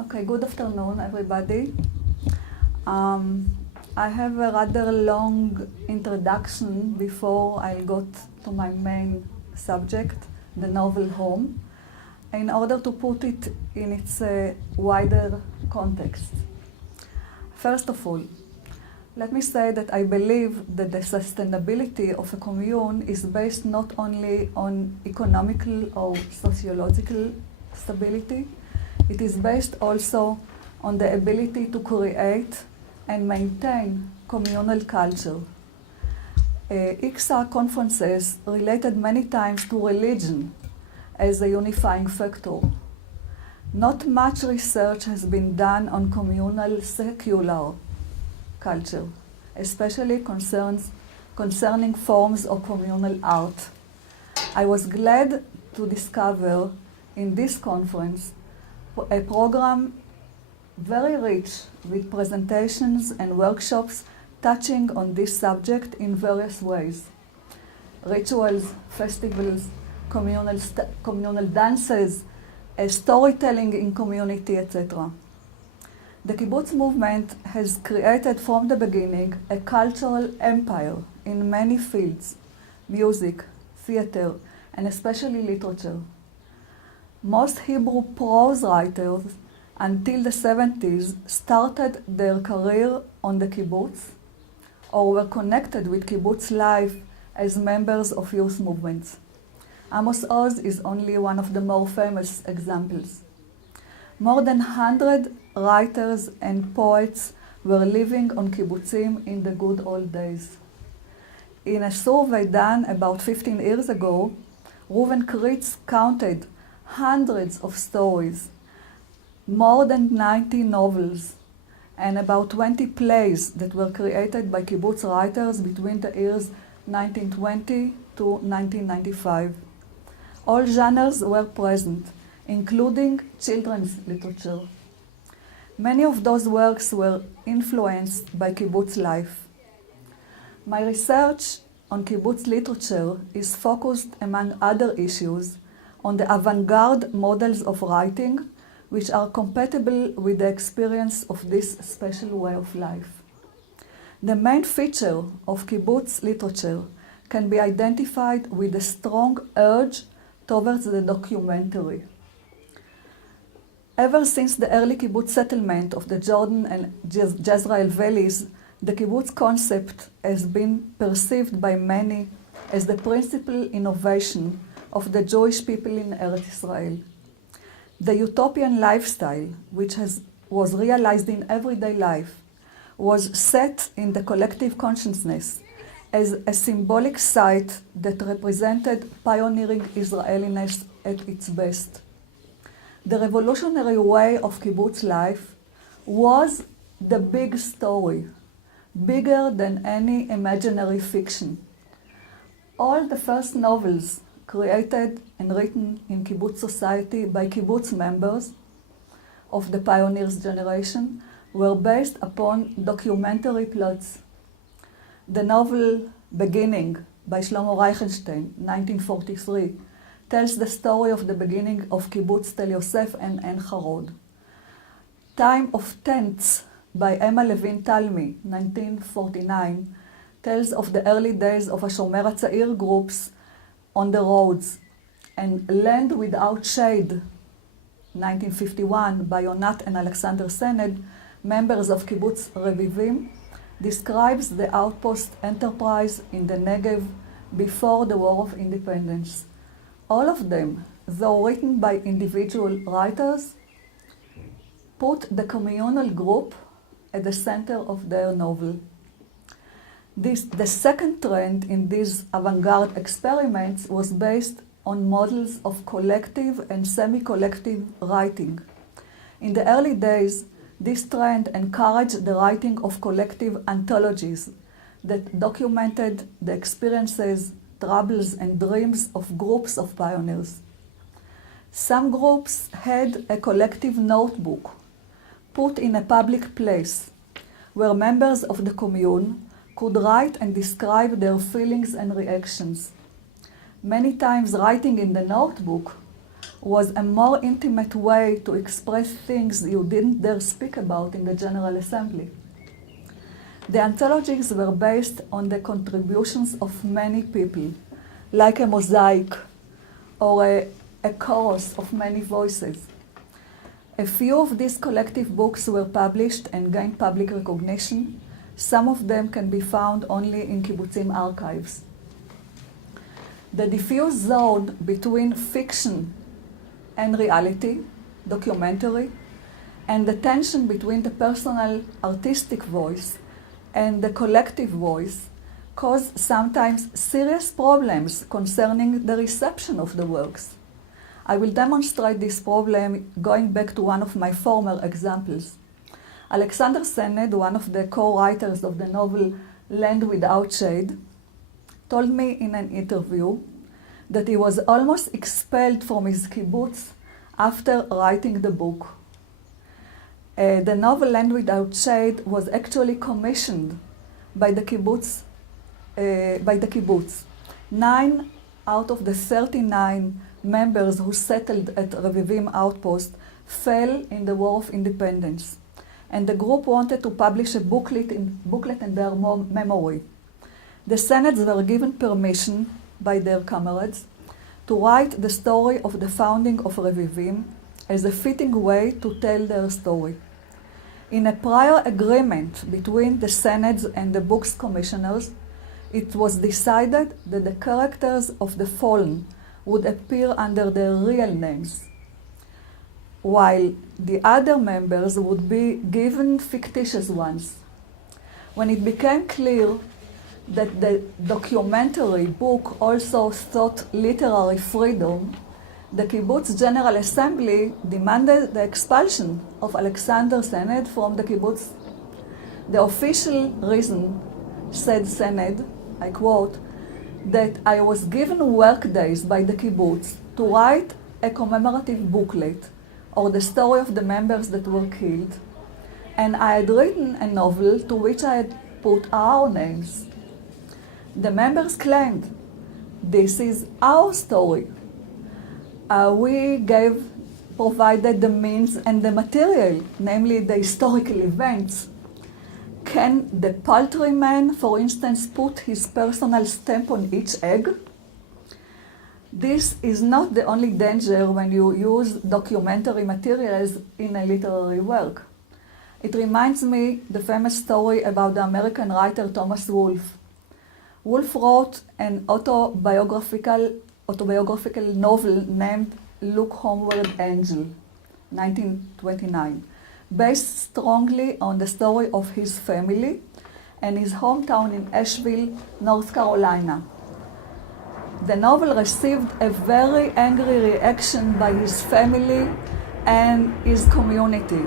Okay, good afternoon, everybody. I have a rather long introduction before I got to my main subject, the novel Home, in order to put it in its wider context. First of all, let me say that I believe that the sustainability of a commune is based not only on economical or sociological stability, it is based also on the ability to create and maintain communal culture. ICSA conferences related many times to religion as a unifying factor. Not much research has been done on communal secular culture, especially concerning forms of communal art. I was glad to discover in this conference a program very rich with presentations and workshops touching on this subject in various ways. Rituals, festivals, communal dances, storytelling in community, etc. The Kibbutz movement has created from the beginning a cultural empire in many fields, music, theater, and especially literature. Most Hebrew prose writers until the 70s started their career on the kibbutz or were connected with kibbutz life as members of youth movements. Amos Oz is only one of the more famous examples. More than 100 writers and poets were living on kibbutzim in the good old days. In a survey done about 15 years ago, Reuven Kritz counted hundreds of stories, more than 90 novels, and about 20 plays that were created by kibbutz writers between the years 1920 to 1995. All genres were present, including children's literature. Many of those works were influenced by kibbutz life. My research on kibbutz literature is focused, among other issues, on the avant-garde models of writing, which are compatible with the experience of this special way of life. The main feature of kibbutz literature can be identified with a strong urge towards the documentary. Ever since the early kibbutz settlement of the Jordan and Jezreel valleys, the kibbutz concept has been perceived by many as the principal innovation of the Jewish people in Eretz Israel. The utopian lifestyle, which was realized in everyday life, was set in the collective consciousness as a symbolic site that represented pioneering Israeliness at its best. The revolutionary way of kibbutz life was the big story, bigger than any imaginary fiction. All the first novels created and written in kibbutz society by kibbutz members of the pioneers' generation were based upon documentary plots. The novel Beginning by Shlomo Reichenstein, 1943, tells the story of the beginning of kibbutz Tel Yosef and Ein Harod. Time of Tents by Emma Levin Talmi, 1949, tells of the early days of HaShomer HaTzair groups on the roads, and Land Without Shade, 1951, by Onat and Alexander Sened, members of Kibbutz Revivim, describes the outpost enterprise in the Negev before the War of Independence. All of them, though written by individual writers, put the communal group at the center of their novel. The second trend in these avant-garde experiments was based on models of collective and semi-collective writing. In the early days, this trend encouraged the writing of collective anthologies that documented the experiences, troubles, and dreams of groups of pioneers. Some groups had a collective notebook put in a public place where members of the commune could write and describe their feelings and reactions. Many times writing in the notebook was a more intimate way to express things you didn't dare speak about in the General Assembly. The anthologies were based on the contributions of many people, like a mosaic or a chorus of many voices. A few of these collective books were published and gained public recognition. Some of them can be found only in kibbutzim archives. The diffuse zone between fiction and reality, documentary, and the tension between the personal artistic voice and the collective voice cause sometimes serious problems concerning the reception of the works. I will demonstrate this problem going back to one of my former examples. Alexander Sened, one of the co-writers of the novel Land Without Shade, told me in an interview that he was almost expelled from his kibbutz after writing the book. The novel Land Without Shade was actually commissioned by the kibbutz. 9 out of the 39 members who settled at Revivim outpost fell in the War of Independence, and the group wanted to publish a booklet in their memory. The Senates were given permission by their comrades to write the story of the founding of Revivim as a fitting way to tell their story. In a prior agreement between the Senates and the book's commissioners, it was decided that the characters of the fallen would appear under their real names, while the other members would be given fictitious ones. When it became clear that the documentary book also sought literary freedom, the Kibbutz General Assembly demanded the expulsion of Alexander Sened from the kibbutz. The official reason, said Sened, I quote, that I was given work days by the kibbutz to write a commemorative booklet or the story of the members that were killed, and I had written a novel to which I had put our names. The members claimed, this is our story. We provided the means and the material, namely the historical events. Can the poultry man, for instance, put his personal stamp on each egg? This is not the only danger when you use documentary materials in a literary work. It reminds me the famous story about the American writer Thomas Wolfe. Wolfe wrote an autobiographical novel named Look Homeward, Angel, 1929, based strongly on the story of his family and his hometown in Asheville, North Carolina. The novel received a very angry reaction by his family and his community.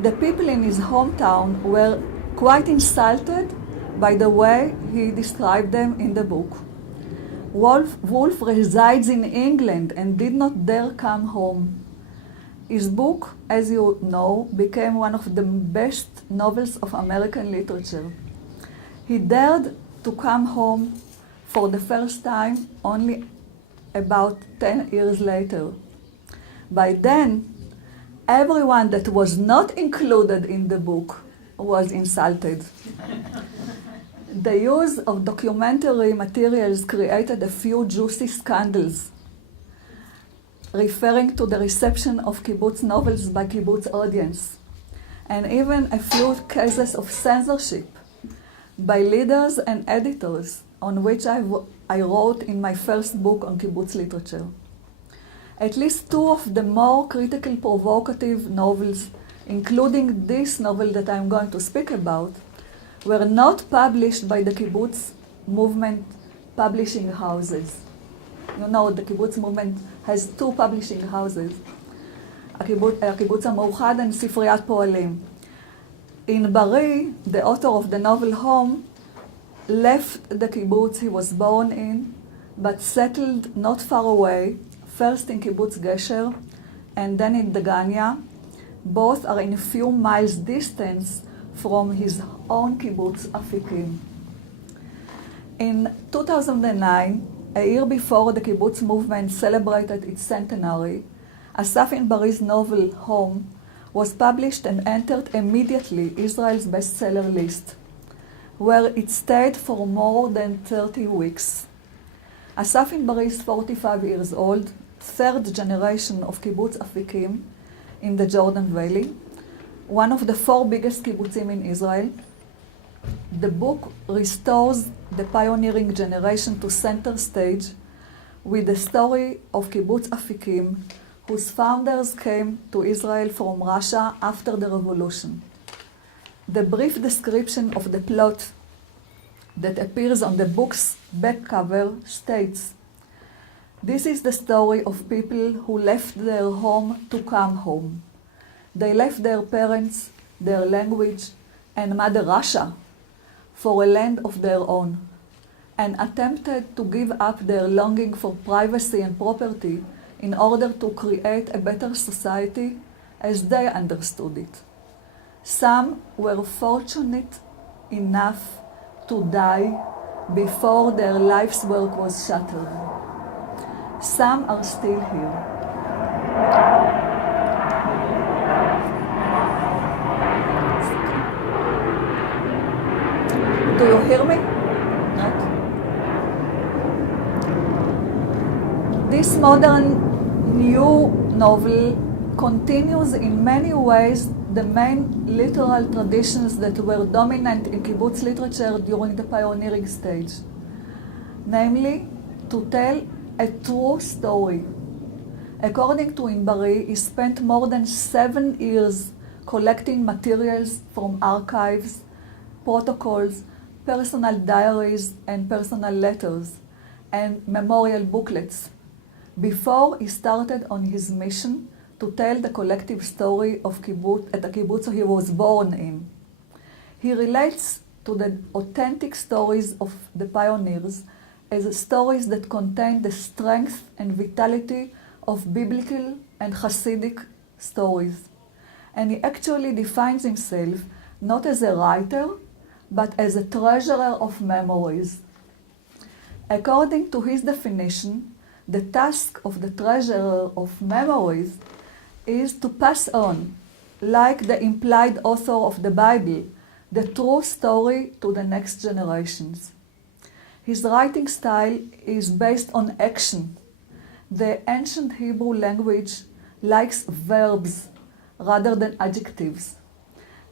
The people in his hometown were quite insulted by the way he described them in the book. Wolfe resides in England and did not dare come home. His book, as you know, became one of the best novels of American literature. He dared to come home for the first time only about 10 years later. By then, everyone that was not included in the book was insulted. The use of documentary materials created a few juicy scandals, referring to the reception of kibbutz novels by kibbutz audience, and even a few cases of censorship by leaders and editors, on which I wrote in my first book on kibbutz literature. At least 2 of the more critical provocative novels, including this novel that I'm going to speak about, were not published by the kibbutz movement publishing houses. You know, the kibbutz movement has 2 publishing houses, הקיבוץ המאוחד and ספריית פועלים. Inbari, the author of the novel Home, left the kibbutz he was born in, but settled not far away, first in kibbutz Gesher and then in Degania. Both are in a few miles distance from his own kibbutz Afikim. In 2009, a year before the Kibbutz movement celebrated its centenary, Assaf Inbari's novel Home was published and entered immediately Israel's bestseller list, where it stayed for more than 30 weeks. Assaf Inbari is 45 years old, third generation of Kibbutz Afikim in the Jordan Valley, one of the 4 biggest kibbutzim in Israel. The book restores the pioneering generation to center stage with the story of Kibbutz Afikim, whose founders came to Israel from Russia after the revolution. The brief description of the plot that appears on the book's back cover states, "This is the story of people who left their home to come home. They left their parents, their language, and Mother Russia for a land of their own, and attempted to give up their longing for privacy and property in order to create a better society as they understood it. Some were fortunate enough to die before their life's work was shattered. Some are still here." Do you hear me? Not? This modern new novel continues in many ways the main literal traditions that were dominant in kibbutz literature during the pioneering stage, namely to tell a true story. According to Inbari, he spent more than 7 years collecting materials from archives, protocols, personal diaries, and personal letters, and memorial booklets before he started on his mission to tell the collective story of kibbutz, at the kibbutz he was born in. He relates to the authentic stories of the pioneers as stories that contain the strength and vitality of biblical and Hasidic stories. And he actually defines himself not as a writer, but as a treasurer of memories. According to his definition, the task of the treasurer of memories is to pass on, like the implied author of the Bible, the true story to the next generations. His writing style is based on action. The ancient Hebrew language likes verbs rather than adjectives,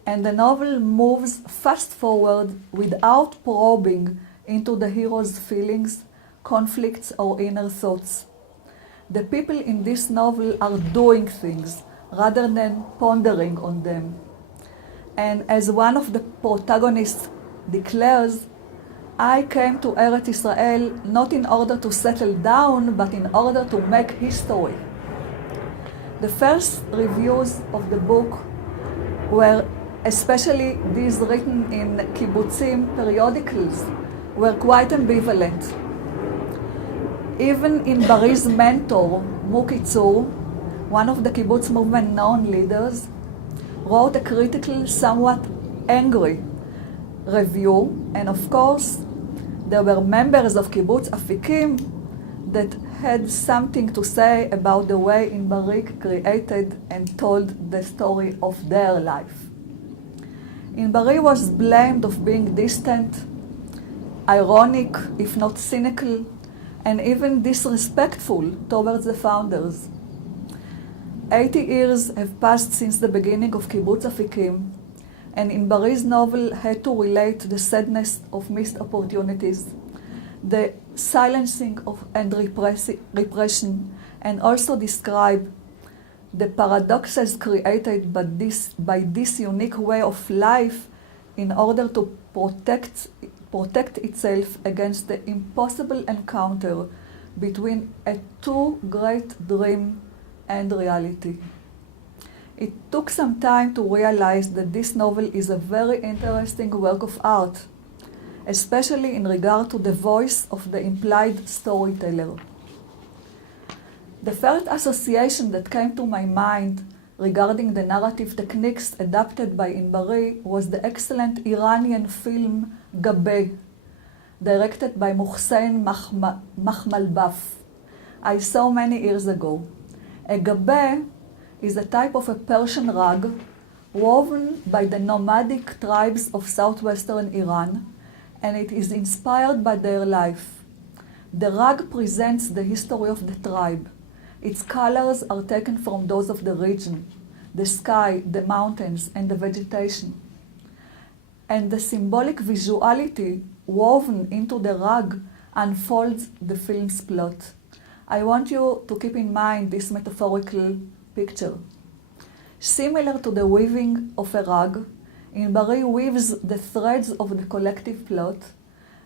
and the novel moves fast forward without probing into the hero's feelings, conflicts, or inner thoughts. The people in this novel are doing things rather than pondering on them. And as one of the protagonists declares, "I came to Eretz Israel not in order to settle down, but in order to make history." The first reviews of the book were, especially these written in kibbutzim periodicals, were quite ambivalent. Even Inbari's mentor, Muki Tzur, one of the kibbutz movement known leaders, wrote a critical, somewhat angry review, and of course, there were members of Kibbutz Afikim that had something to say about the way Inbari created and told the story of their life. Inbari was blamed of being distant, ironic, if not cynical, and even disrespectful towards the founders. 80 years have passed since the beginning of Kibbutz Afikim, and Inbari's novel had to relate the sadness of missed opportunities, the silencing of and repression, and also describe the paradoxes created by this unique way of life in order to protect itself against the impossible encounter between a too great dream and reality. It took some time to realize that this novel is a very interesting work of art, especially in regard to the voice of the implied storyteller. The first association that came to my mind regarding the narrative techniques adapted by Inbari was the excellent Iranian film Gabeh, directed by Mohsen Mahmalbaf, I saw many years ago. A gabeh is a type of a Persian rug woven by the nomadic tribes of southwestern Iran, and it is inspired by their life. The rug presents the history of the tribe. Its colors are taken from those of the region, the sky, the mountains, and the vegetation. And the symbolic visuality woven into the rug unfolds the film's plot. I want you to keep in mind this metaphorical picture. Similar to the weaving of a rug, Inbari weaves the threads of the collective plot.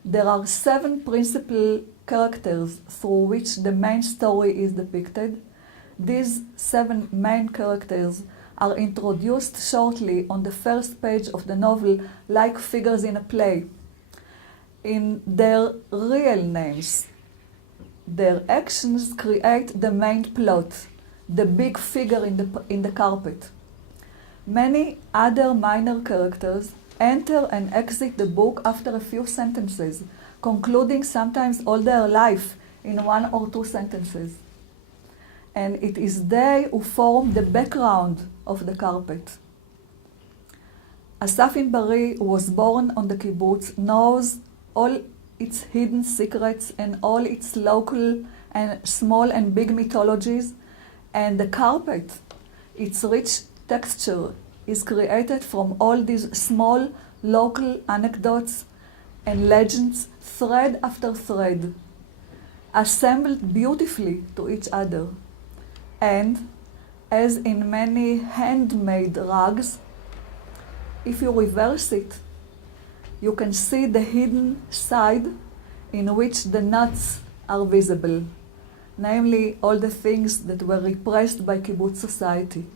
There are 7 principal characters through which the main story is depicted. These 7 main characters are introduced shortly on the first page of the novel like figures in a play, in their real names. Their actions create the main plot, the big figure in the carpet. Many other minor characters enter and exit the book after a few sentences, concluding sometimes all their life in 1 or 2 sentences. And it is they who form the background of the carpet. Assaf Inbari, who was born on the kibbutz, knows all its hidden secrets and all its local and small and big mythologies, and the carpet, its rich texture, is created from all these small local anecdotes and legends, thread after thread, assembled beautifully to each other. And, as in many handmade rugs, if you reverse it, you can see the hidden side in which the knots are visible, namely all the things that were repressed by kibbutz society.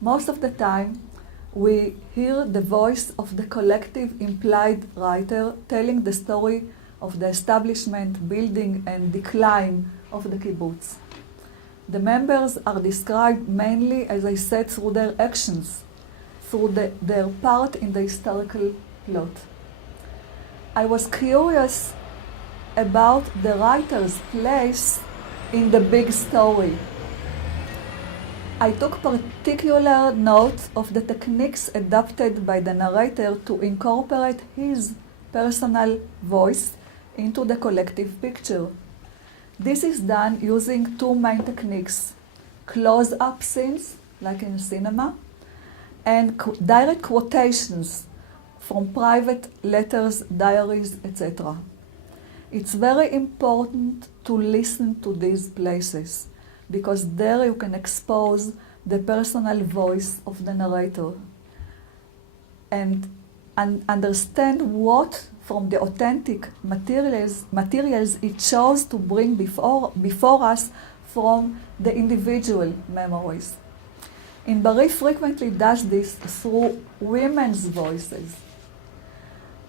Most of the time, we hear the voice of the collective implied writer telling the story of the establishment, building, and decline of the kibbutz. The members are described mainly, as I said, through their actions, through their part in the historical plot. I was curious about the writer's place in the big story. I took particular note of the techniques adopted by the narrator to incorporate his personal voice into the collective picture. This is done using 2 main techniques: close-up scenes, like in cinema, and direct quotations from private letters, diaries, etc. It's very important to listen to these places, because there you can expose the personal voice of the narrator and understand what from the authentic materials it chose to bring before us from the individual memories. Inbari frequently does this through women's voices.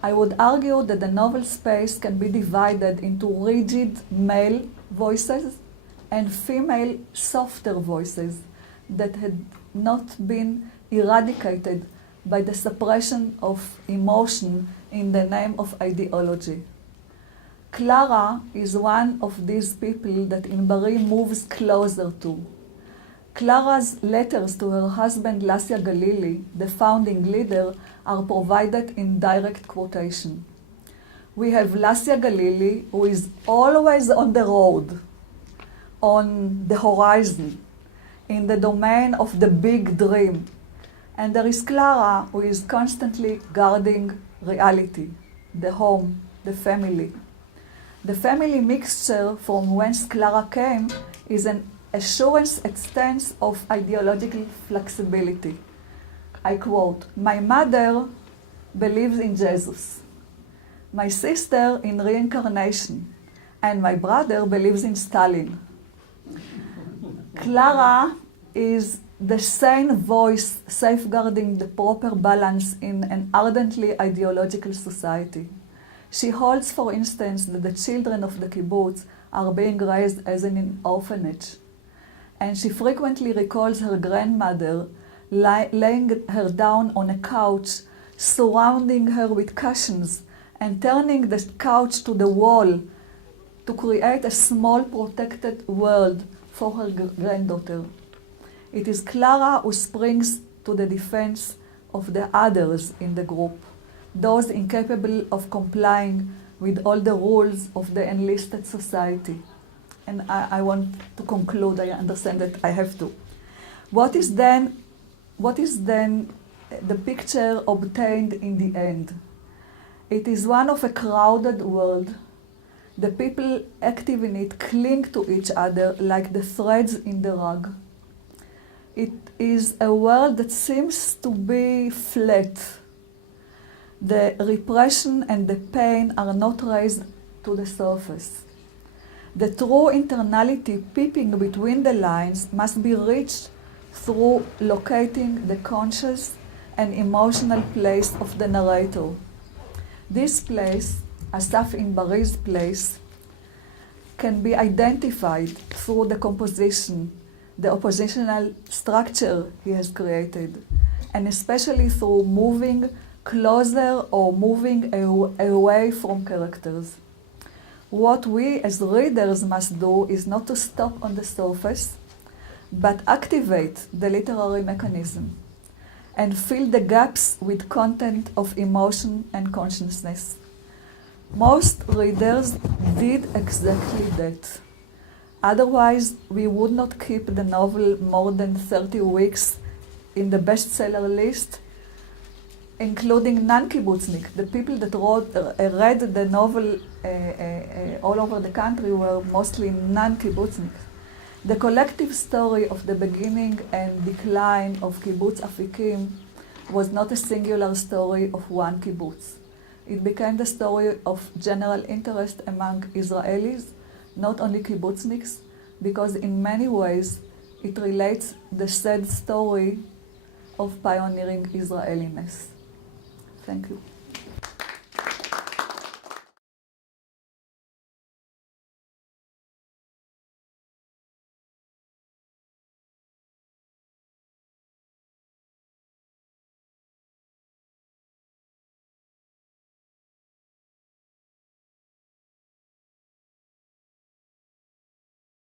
I would argue that the novel space can be divided into rigid male voices and female softer voices that had not been eradicated by the suppression of emotion in the name of ideology. Clara is one of these people that Inbari moves closer to. Clara's letters to her husband Lassia Galili, the founding leader, are provided in direct quotation. We have Lassia Galili, who is always on the road, on the horizon, in the domain of the big dream. And there is Clara, who is constantly guarding reality, the home, the family. The family mixture from whence Clara came is an assurance at stance of ideological flexibility. I quote, "My mother believes in Jesus, my sister in reincarnation, and my brother believes in Stalin." Clara is the sane voice safeguarding the proper balance in an ardently ideological society. She holds, for instance, that the children of the kibbutz are being raised as in an orphanage. And she frequently recalls her grandmother laying her down on a couch, surrounding her with cushions and turning the couch to the wall to create a small protected world for her granddaughter. It is Clara who springs to the defense of the others in the group, those incapable of complying with all the rules of the enlisted society. And I want to conclude, I understand that I have to. What is then the picture obtained in the end? It is one of a crowded world. The people active in it cling to each other like the threads in the rug. It is a world that seems to be flat. The repression and the pain are not raised to the surface. The true internality peeping between the lines must be reached through locating the conscious and emotional place of the narrator. This place, Assaf Inbari's place, can be identified through the composition, the oppositional structure he has created, and especially through moving closer or moving away from characters. What we as readers must do is not to stop on the surface, but activate the literary mechanism and fill the gaps with content of emotion and consciousness. Most readers did exactly that. Otherwise, we would not keep the novel more than 30 weeks in the bestseller list, including non-kibbutznik. The people that read the novel all over the country were mostly non-kibbutznik. The collective story of the beginning and decline of Kibbutz Afikim was not a singular story of one kibbutz. It became the story of general interest among Israelis, not only kibbutzniks, because in many ways it relates the sad story of pioneering Israeliness. Thank you.